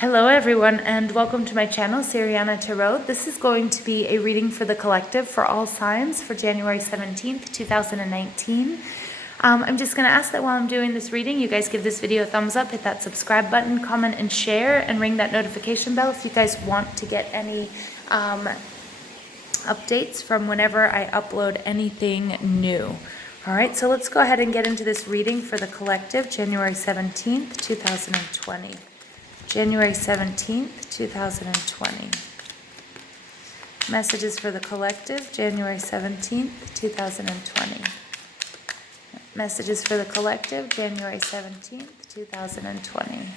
Hello everyone and welcome to my channel, Siriana Tarot. This is going to be a reading for the collective for all signs for January 17th, 2019. I'm just going to ask that while I'm doing this reading, you guys give this video a thumbs up, hit that subscribe button, comment and share, and ring that notification bell if you guys want to get any updates from whenever I upload anything new. All right, so let's go ahead and get into this reading for the collective, January 17th, 2020. January 17th, 2020. Messages for the collective, January 17th, 2020. Messages for the collective, January 17th, 2020.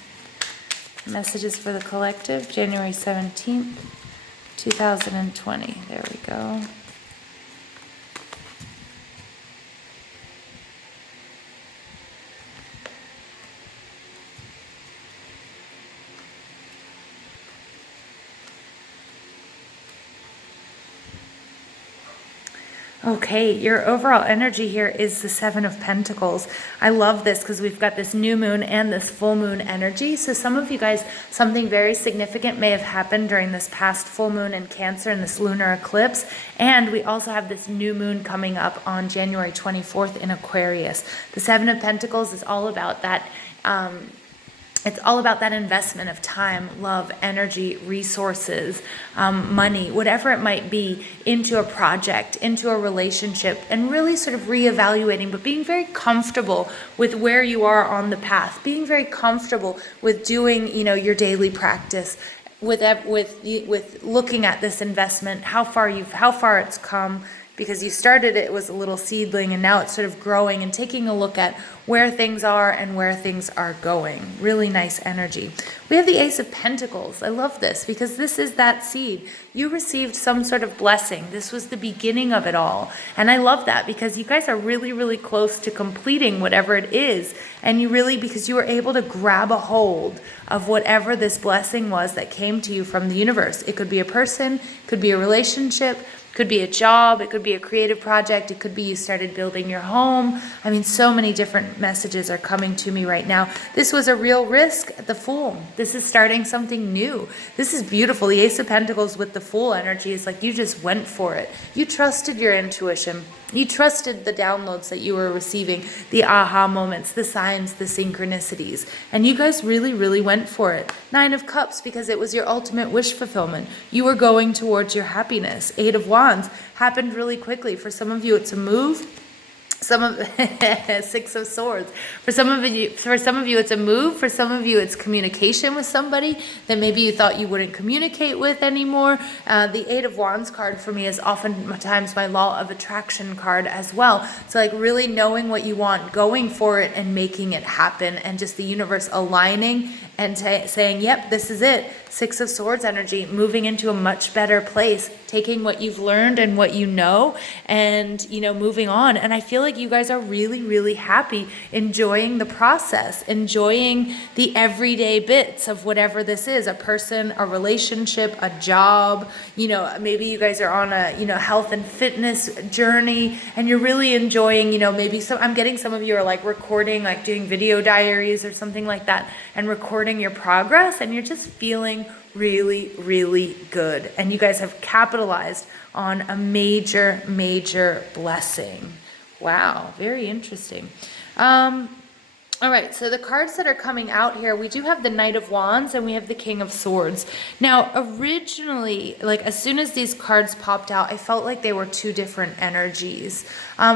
Messages for the collective, January 17th, 2020. There we go. Okay, your overall energy here is the Seven of Pentacles. I love this because we've got this new moon and this full moon energy. So some of you guys, something very significant may have happened during this past full moon in Cancer and this lunar eclipse. And we also have this new moon coming up on January 24th in Aquarius. The Seven of Pentacles is all about that it's all about that investment of time, love, energy, resources, money, whatever it might be, into a project, into a relationship, and really sort of reevaluating, but being very comfortable with where you are on the path, being very comfortable with doing, your daily practice, with looking at this investment, how far it's come. Because you started it was a little seedling and now it's sort of growing, and taking a look at where things are and where things are going. Really nice energy. We have the Ace of Pentacles. I love this because this is that seed. You received some sort of blessing. This was the beginning of it all. And I love that because you guys are really, really close to completing whatever it is. And because you were able to grab a hold of whatever this blessing was that came to you from the universe. It could be a person, it could be a relationship, could be a job, it could be a creative project, it could be you started building your home. I mean, so many different messages are coming to me right now. This was a real risk at the Fool. This is starting something new. This is beautiful. The Ace of Pentacles with the Fool energy is like you just went for it. You trusted your intuition. You trusted the downloads that you were receiving, the aha moments, the signs, the synchronicities. And you guys really, really went for it. Nine of Cups, because it was your ultimate wish fulfillment. You were going towards your happiness. Eight of Wands happened really quickly. For some of you, it's a move. Six of Swords. For some of you, it's a move. For some of you, it's communication with somebody that maybe you thought you wouldn't communicate with anymore. The Eight of Wands card for me is oftentimes my law of attraction card as well. So like really knowing what you want, going for it and making it happen, and just the universe aligning and saying, yep, this is it. Six of Swords energy, moving into a much better place, taking what you've learned and what you know and, moving on. And I feel like you guys are really, really happy, enjoying the process, enjoying the everyday bits of whatever this is, a person, a relationship, a job, maybe you guys are on a, health and fitness journey and you're really enjoying, I'm getting some of you are like recording, like doing video diaries or something like that and recording your progress, and you're just feeling really, really good. And you guys have capitalized on a major, major blessing. Wow, very interesting. All right, so the cards that are coming out here, we do have the Knight of Wands and we have the King of Swords. Now, originally, like as soon as these cards popped out, I felt like they were two different energies.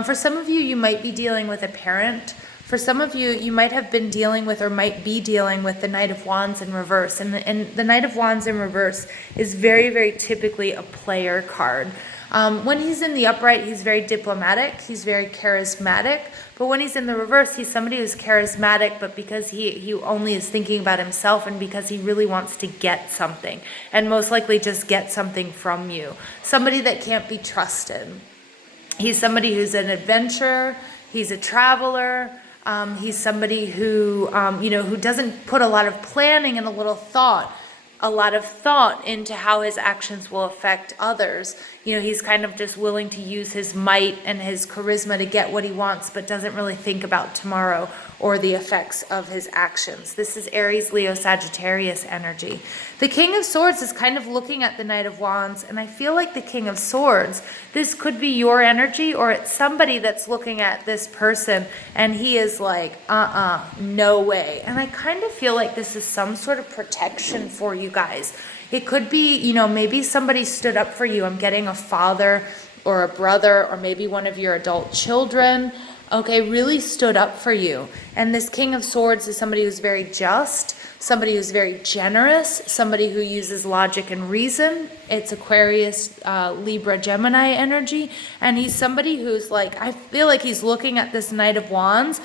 For some of you, you might be dealing with a parent. For some of you, you might have been dealing with or might be dealing with the Knight of Wands in reverse. And the Knight of Wands in reverse is very, very typically a player card. When he's in the upright, he's very diplomatic. He's very charismatic. But when he's in the reverse, he's somebody who's charismatic, but because he only is thinking about himself and because he really wants to get something. And most likely just get something from you. Somebody that can't be trusted. He's somebody who's an adventurer. He's a traveler. He's somebody who, who doesn't put a lot of planning and a lot of thought into how his actions will affect others. He's kind of just willing to use his might and his charisma to get what he wants, but doesn't really think about tomorrow or the effects of his actions. This is Aries, Leo, Sagittarius energy. The King of Swords is kind of looking at the Knight of Wands, and I feel like the King of Swords, this could be your energy, or it's somebody that's looking at this person and he is like, no way. And I kind of feel like this is some sort of protection for you guys. It could be, you know, maybe somebody stood up for you. I'm getting a father or a brother, or maybe one of your adult children, okay, really stood up for you. And this King of Swords is somebody who's very just, somebody who's very generous, somebody who uses logic and reason. It's Aquarius, Libra, Gemini energy. And he's somebody who's like, I feel like he's looking at this Knight of Wands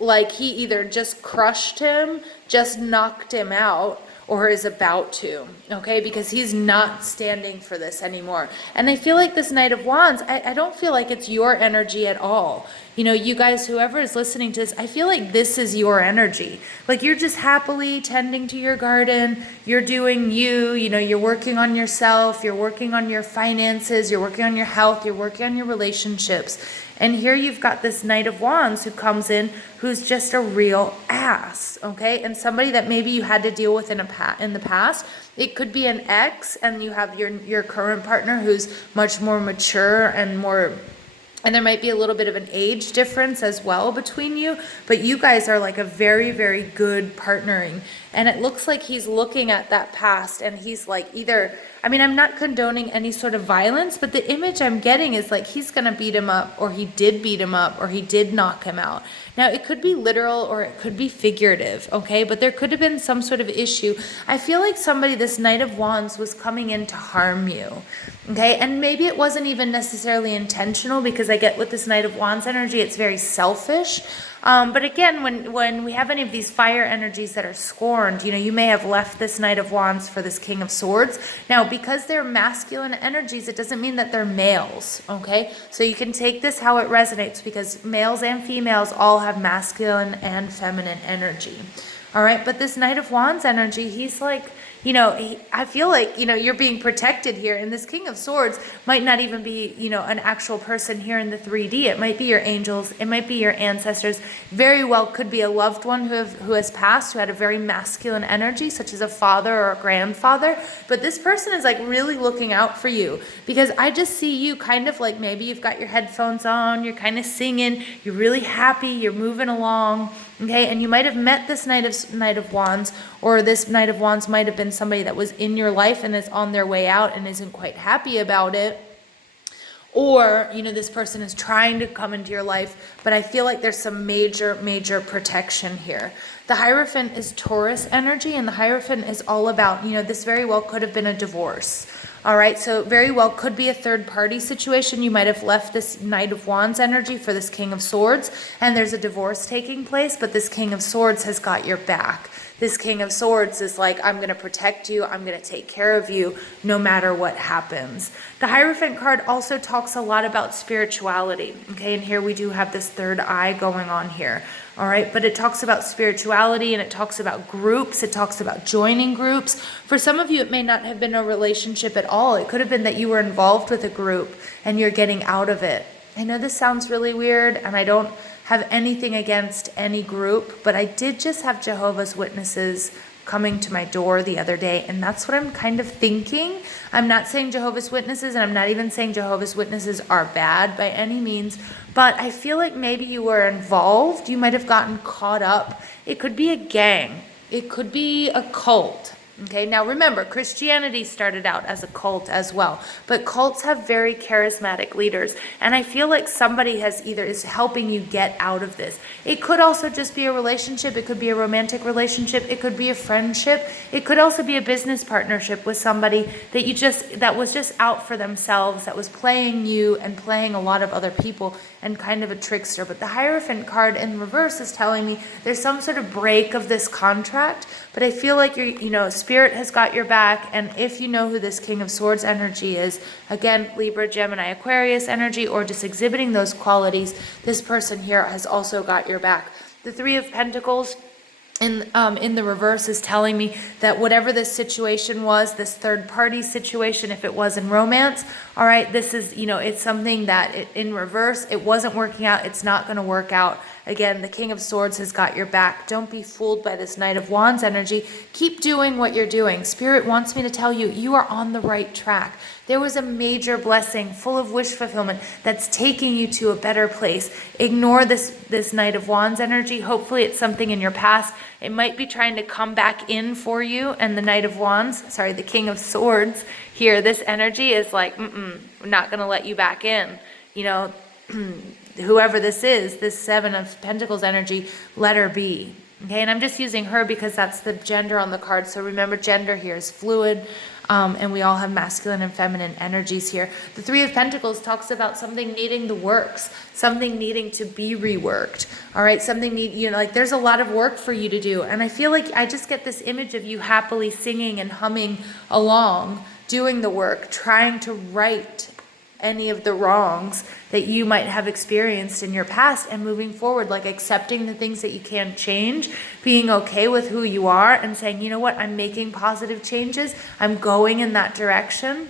like he either just crushed him, just knocked him out, or is about to, okay? Because he's not standing for this anymore. And I feel like this Knight of Wands, I don't feel like it's your energy at all. You know, you guys, whoever is listening to this, I feel like this is your energy. Like you're just happily tending to your garden, you're doing you know, you're working on yourself, you're working on your finances, you're working on your health, you're working on your relationships. And here you've got this Knight of Wands who comes in, who's just a real ass, okay? And somebody that maybe you had to deal with in the past. It could be an ex, and you have your current partner who's much more mature and more, and there might be a little bit of an age difference as well between you, but you guys are like a very, very good partnering. And it looks like he's looking at that past, and he's like either, I mean, I'm not condoning any sort of violence, but the image I'm getting is like he's going to beat him up, or he did beat him up, or he did knock him out. Now, it could be literal or it could be figurative, okay? But there could have been some sort of issue. I feel like somebody, this Knight of Wands, was coming in to harm you, okay? And maybe it wasn't even necessarily intentional, because I get with this Knight of Wands energy, it's very selfish. But again, when we have any of these fire energies that are scorned, you know, you may have left this Knight of Wands for this King of Swords. Now, because they're masculine energies, it doesn't mean that they're males, okay? So you can take this how it resonates, because males and females all have masculine and feminine energy. All right, but this Knight of Wands energy, he's like, you know, I feel like, you know, you're being protected here. And this King of Swords might not even be, you know, an actual person here in the 3D. It might be your angels. It might be your ancestors. Very well could be a loved one who has passed, who had a very masculine energy, such as a father or a grandfather. But this person is like really looking out for you, because I just see you kind of like, maybe you've got your headphones on, you're kind of singing, you're really happy, you're moving along. Okay, and you might have met this Knight of Wands, or this Knight of Wands might have been somebody that was in your life and is on their way out and isn't quite happy about it. Or, you know, this person is trying to come into your life, but I feel like there's some major, major protection here. The Hierophant is Taurus energy, and the Hierophant is all about, you know, this very well could have been a divorce. All right, so very well could be a third party situation. You might have left this Knight of Wands energy for this King of Swords, and there's a divorce taking place, but this King of Swords has got your back. This King of Swords is like, I'm going to protect you. I'm going to take care of you no matter what happens. The Hierophant card also talks a lot about spirituality. Okay, and here we do have this third eye going on here. All right, but it talks about spirituality, and it talks about groups. It talks about joining groups. For some of you, it may not have been a relationship at all. It could have been that you were involved with a group and you're getting out of it. I know this sounds really weird, and I don't have anything against any group, but I did just have Jehovah's Witnesses coming to my door the other day, and that's what I'm kind of thinking. I'm not saying Jehovah's Witnesses, and I'm not even saying Jehovah's Witnesses are bad by any means, but I feel like maybe you were involved. You might have gotten caught up. It could be a gang. It could be a cult. Okay, now remember, Christianity started out as a cult as well, but cults have very charismatic leaders, and I feel like somebody is helping you get out of this. It could also just be a relationship. It could be a romantic relationship. It could be a friendship. It could also be a business partnership with somebody that was just out for themselves, that was playing you and playing a lot of other people, and kind of a trickster. But the Hierophant card in reverse is telling me there's some sort of break of this contract, but I feel like Spirit has got your back. And if you know who this King of Swords energy is, again, Libra, Gemini, Aquarius energy, or just exhibiting those qualities, this person here has also got your back. The Three of Pentacles in the reverse is telling me that whatever this situation was, this third party situation, if it was in romance, all right, this is, it's something that in reverse, it wasn't working out. It's not going to work out. Again, the King of Swords has got your back. Don't be fooled by this Knight of Wands energy. Keep doing what you're doing. Spirit wants me to tell you, you are on the right track. There was a major blessing full of wish fulfillment that's taking you to a better place. Ignore this Knight of Wands energy. Hopefully it's something in your past. It might be trying to come back in for you. And the Knight of Wands, sorry, the King of Swords here, this energy is like, we're not going to let you back in. You know, whoever this is, this Seven of Pentacles energy, let her be. Okay, and I'm just using her because that's the gender on the card. So remember, gender here is fluid. And we all have masculine and feminine energies here. The Three of Pentacles talks about something needing the works, something needing to be reworked. All right, something like there's a lot of work for you to do. And I feel like I just get this image of you happily singing and humming along, doing the work, trying to right any of the wrongs that you might have experienced in your past and moving forward, like accepting the things that you can't change, being okay with who you are and saying, you know what, I'm making positive changes. I'm going in that direction.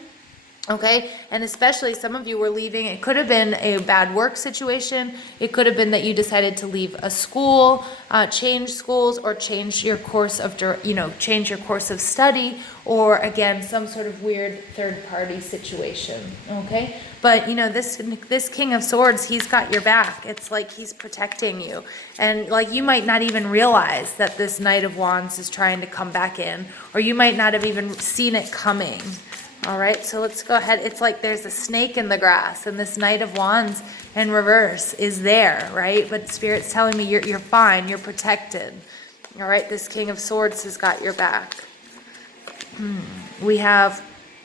Okay, and especially some of you were leaving. It could have been a bad work situation. It could have been that you decided to leave a school, change schools, or change your course of, change your course of study, or again, some sort of weird third-party situation. Okay, but this King of Swords, he's got your back. It's like he's protecting you, and like you might not even realize that this Knight of Wands is trying to come back in, or you might not have even seen it coming. All right, so let's go ahead. It's like there's a snake in the grass, and this Knight of Wands in reverse is there, right? But Spirit's telling me you're fine, you're protected. All right, this King of Swords has got your back. We have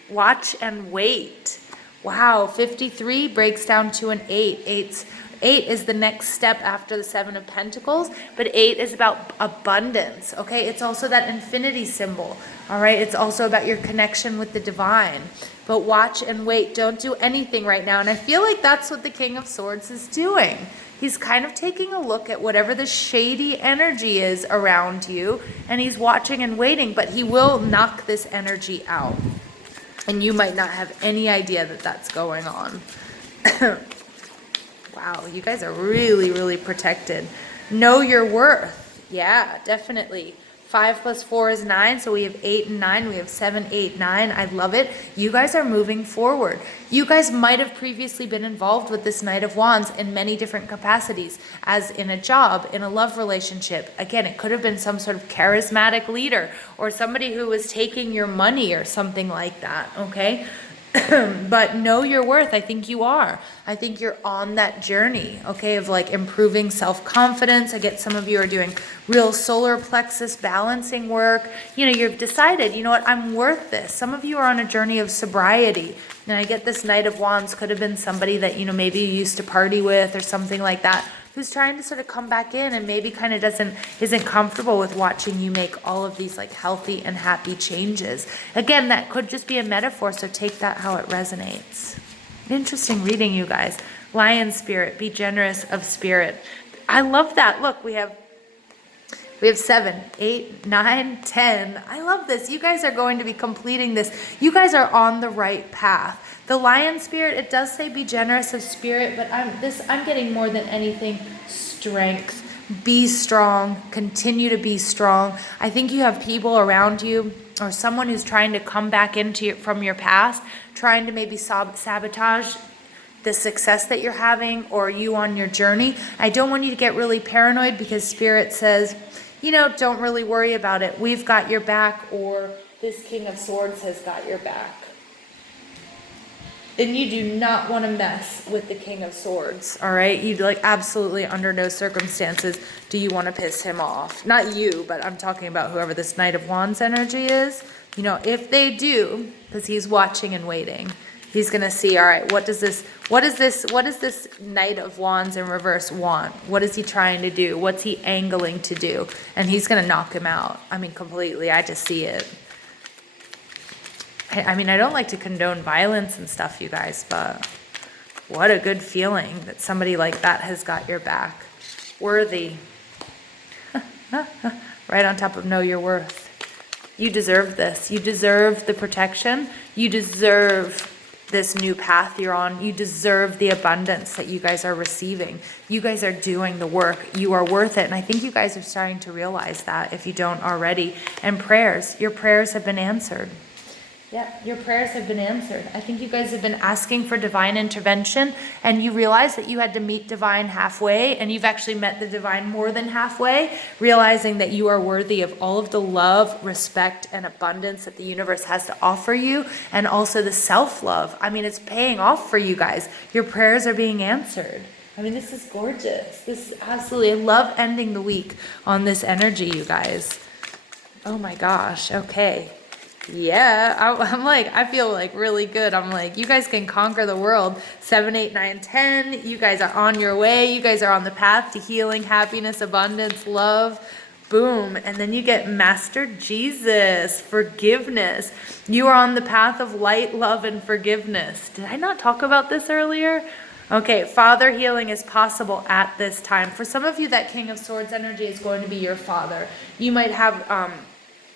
watch and wait. Wow, 53 breaks down to an 8. 8 is the next step after the Seven of Pentacles, but 8 is about abundance, okay? It's also that infinity symbol, all right? It's also about your connection with the divine. But watch and wait. Don't do anything right now. And I feel like that's what the King of Swords is doing. He's kind of taking a look at whatever the shady energy is around you, and he's watching and waiting, but he will knock this energy out. And you might not have any idea that that's going on. Wow, you guys are really, really protected. Know your worth. Yeah, definitely. 5 plus 4 is 9, so we have 8 and 9. We have 7, 8, 9. I love it. You guys are moving forward. You guys might have previously been involved with this Knight of Wands in many different capacities, as in a job, in a love relationship. Again, it could have been some sort of charismatic leader or somebody who was taking your money or something like that, okay? But know your worth. I think you are. I think you're on that journey, okay, of like improving self-confidence. I get some of you are doing real solar plexus balancing work. You've decided, you know what, I'm worth this. Some of you are on a journey of sobriety. And I get this Knight of Wands could have been somebody that, maybe you used to party with or something like that, who's trying to sort of come back in and maybe kind of isn't comfortable with watching you make all of these like healthy and happy changes. Again, that could just be a metaphor, so take that how it resonates. Interesting reading, you guys. Lion spirit, be generous of spirit. I love that. Look, we have 7, 8, 9, 10. I love this. You guys are going to be completing this. You guys are on the right path. The lion spirit, it does say be generous of spirit, but I'm getting more than anything strength. Be strong. Continue to be strong. I think you have people around you or someone who's trying to come back from your past, trying to maybe sabotage the success that you're having or you on your journey. I don't want you to get really paranoid because Spirit says, don't really worry about it. We've got your back, or this King of Swords has got your back. And you do not want to mess with the King of Swords, all right? You absolutely under no circumstances do you want to piss him off. Not you, but I'm talking about whoever this Knight of Wands energy is. If they do, because he's watching and waiting, he's going to see, all right, what does this Knight of Wands in reverse want? What is he trying to do? What's he angling to do? And he's going to knock him out. I mean, completely. I just see it. I don't like to condone violence and stuff, you guys, but what a good feeling that somebody like that has got your back. Worthy. Right on top of know your worth. You deserve this. You deserve the protection. You deserve this new path you're on. You deserve the abundance that you guys are receiving. You guys are doing the work. You are worth it. And I think you guys are starting to realize that if you don't already. And your prayers have been answered. Yeah, your prayers have been answered. I think you guys have been asking for divine intervention, and you realize that you had to meet divine halfway, and you've actually met the divine more than halfway, realizing that you are worthy of all of the love, respect, and abundance that the universe has to offer you, and also the self-love. I mean, it's paying off for you guys. Your prayers are being answered. I mean, this is gorgeous. This is absolutely, I love ending the week on this energy, you guys. Oh my gosh, okay. Yeah, I'm like, I feel like really good. I'm like, you guys can conquer the world. 7, 8, 9, 10. You guys are on your way. You guys are on the path to healing, happiness, abundance, love. Boom. And then you get Master Jesus, forgiveness. You are on the path of light, love, and forgiveness. Did I not talk about this earlier? Okay, Father healing is possible at this time. For some of you, that King of Swords energy is going to be your father. You might have,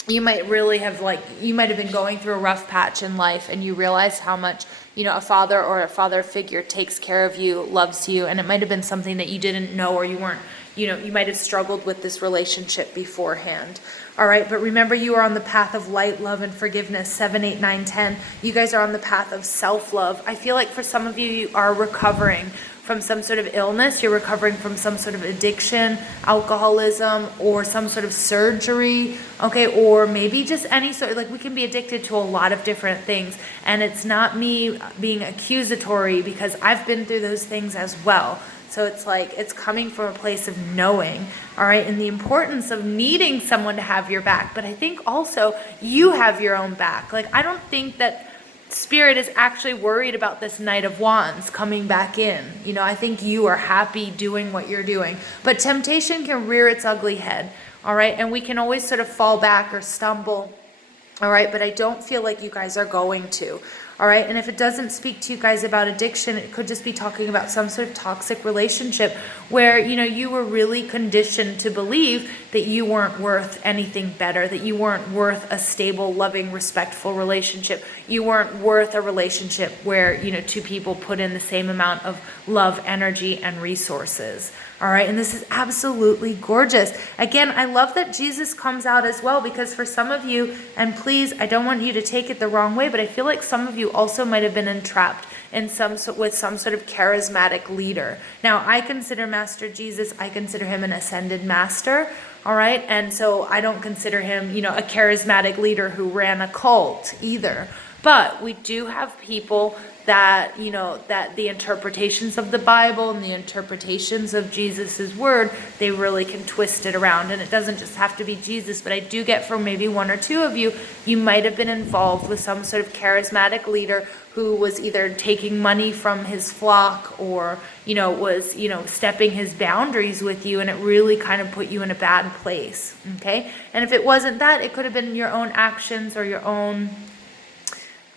you might have been going through a rough patch in life, and you realize how much, a father or a father figure takes care of you, loves you, and it might have been something that you didn't know, or you weren't, you might have struggled with this relationship beforehand. All right, but remember, you are on the path of light, love, and forgiveness. 7, 8, 9, 10. You guys are on the path of self-love. I feel like for some of you, you are recovering from some sort of illness. You're recovering from some sort of addiction, alcoholism, or some sort of surgery, okay? Or maybe just any sort, like we can be addicted to a lot of different things. And it's not me being accusatory, because I've been through those things as well. So it's like, it's coming from a place of knowing, all right? And the importance of needing someone to have your back. But I think also you have your own back. Like, I don't think that Spirit is actually worried about this Knight of Wands coming back in. I think you are happy doing what you're doing. But temptation can rear its ugly head, all right? And we can always sort of fall back or stumble, all right? But I don't feel like you guys are going to, all right? And if it doesn't speak to you guys about addiction, it could just be talking about some sort of toxic relationship where, you were really conditioned to believe that you weren't worth anything better, that you weren't worth a stable, loving, respectful relationship. You weren't worth a relationship where, two people put in the same amount of love, energy, and resources. All right, and this is absolutely gorgeous. Again, I love that Jesus comes out as well, because for some of you, and please, I don't want you to take it the wrong way, but I feel like some of you also might have been entrapped in with some sort of charismatic leader. Now, I consider Master Jesus, I consider him an ascended master, all right? And so I don't consider him, a charismatic leader who ran a cult either. But we do have people that, that the interpretations of the Bible and the interpretations of Jesus's word, they really can twist it around. And it doesn't just have to be Jesus, but I do get from maybe one or two of you, you might have been involved with some sort of charismatic leader who was either taking money from his flock or, was, stepping his boundaries with you, and it really kind of put you in a bad place, okay? And if it wasn't that, it could have been your own actions or your own,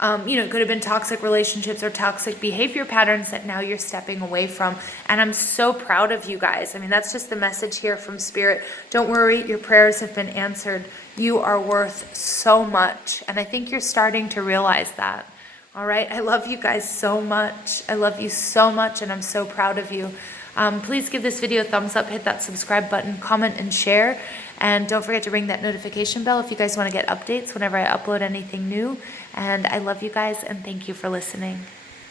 it could have been toxic relationships or toxic behavior patterns that now you're stepping away from. And I'm so proud of you guys. I mean, that's just the message here from Spirit. Don't worry, your prayers have been answered. You are worth so much. And I think you're starting to realize that. All right. I love you guys so much. I love you so much, and I'm so proud of you. Please give this video a thumbs up, hit that subscribe button, comment, and share. And don't forget to ring that notification bell if you guys want to get updates whenever I upload anything new. And I love you guys, and thank you for listening.